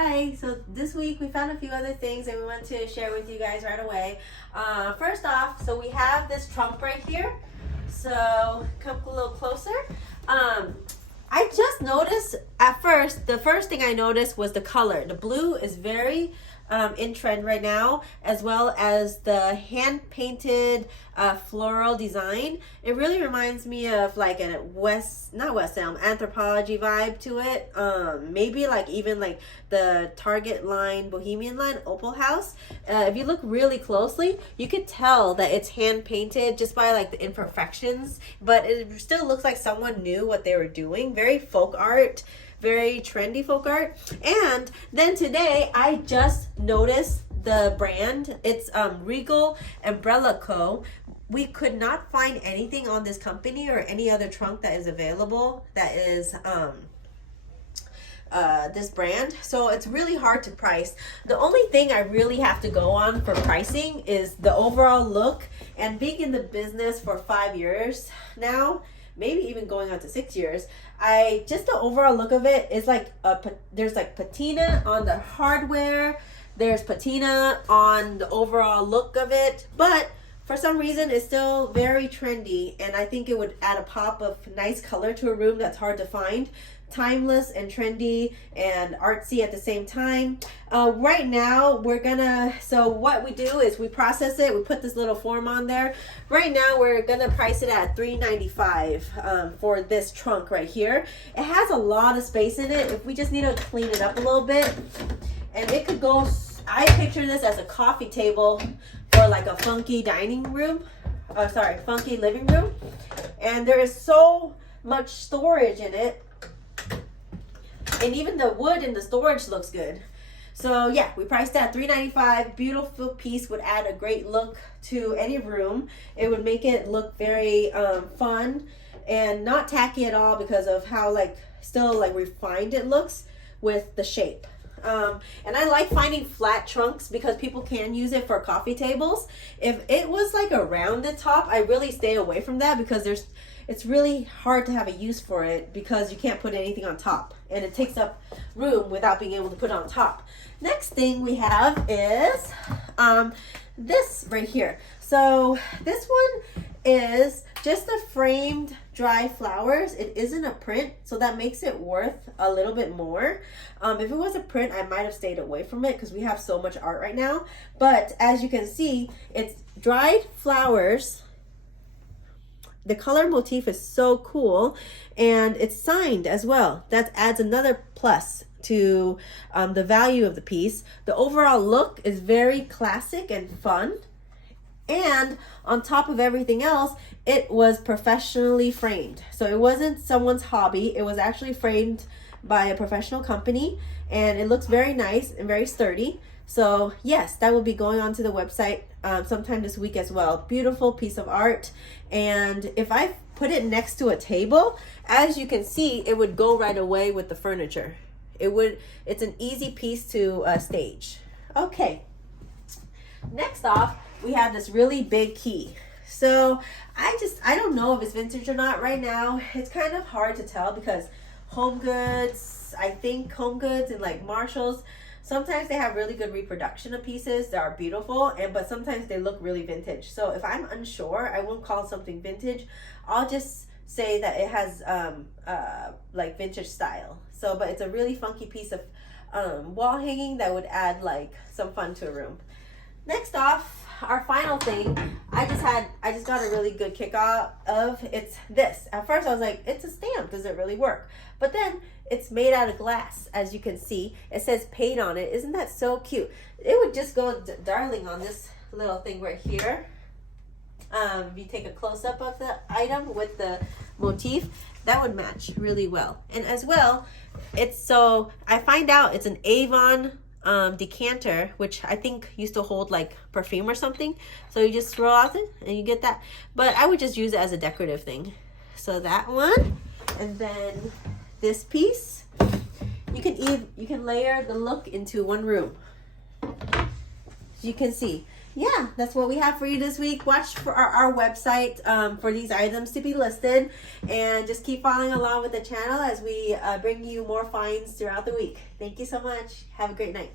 Hi, so this week we found a few other things that we want to share with you guys right away. First off, so we have this trunk right here. So come a little closer. I just noticed at first, the first thing I noticed was the color. The blue is very in trend right now, as well as the hand painted floral design. It really reminds me of like a not West Elm, Anthropology vibe to it. Maybe like even like the Target line, Bohemian line, Opal House. If you look really closely, you could tell that it's hand painted just by like the imperfections, but it still looks like someone knew what they were doing. Very folk art, very trendy folk art. And then today I just noticed the brand. It's Regal Umbrella Co. We could not find anything on this company or any other trunk that is available that is this brand, so it's really hard to price. The only thing I really have to go on for pricing is the overall look, and being in the business for 5 years now, maybe even going on to 6 years, I just the overall look of it is like there's like patina on the hardware, there's patina on the overall look of it, but for some reason it's still very trendy, and I think it would add a pop of nice color to a room that's hard to find. Timeless and trendy and artsy at the same time. Right now so what we do is we process it, we put this little form on there. Right now we're gonna price it at $395 for this trunk right here. It has a lot of space in it. If we just need to clean it up a little bit, and it could go, I picture this as a coffee table for like a funky dining room, funky living room. And there is so much storage in it. And even the wood in the storage looks good. So yeah, we priced that $395. Beautiful piece, would add a great look to any room. It would make it look very fun and not tacky at all because of how still refined it looks with the shape. And I like finding flat trunks because people can use it for coffee tables. If it was like a rounded top, I really stay away from that because it's really hard to have a use for it because you can't put anything on top and it takes up room without being able to put it on top. Next thing we have is this right here. So this one is just the framed dry flowers. It isn't a print, so that makes it worth a little bit more. If it was a print, I might have stayed away from it because we have so much art right now. But as you can see, it's dried flowers. The color motif is so cool, and it's signed as well. That adds another plus to the value of the piece. The overall look is very classic and fun. And on top of everything else, it was professionally framed. So it wasn't someone's hobby. It was actually framed by a professional company, and it looks very nice and very sturdy. So yes, that will be going onto the website sometime this week as well. Beautiful piece of art. And if I put it next to a table, as you can see, it would go right away with the furniture. It's an easy piece to stage. Okay. Next off, we have this really big key. So I don't know if it's vintage or not right now. It's kind of hard to tell because Home Goods and like Marshalls, sometimes they have really good reproduction of pieces that are beautiful, but sometimes they look really vintage. So if I'm unsure, I won't call something vintage. I'll just say that it has like vintage style. So, but it's a really funky piece of wall hanging that would add like some fun to a room. Next off, our final thing, I just got a really good kick out of. It's this. At first I was like, it's a stamp, does it really work? But then it's made out of glass, as you can see. It says paint on it. Isn't that so cute? It would just go darling on this little thing right here. If you take a close-up of the item with the motif, that would match really well. And as well, I find out it's an Avon decanter, which I think used to hold like perfume or something. So you just throw out it and you get that. But I would just use it as a decorative thing. So that one, and then this piece, you can layer the look into one room. You can see yeah, that's what we have for you this week. Watch for our website for these items to be listed, and just keep following along with the channel as we bring you more finds throughout the week. Thank you so much. Have a great night.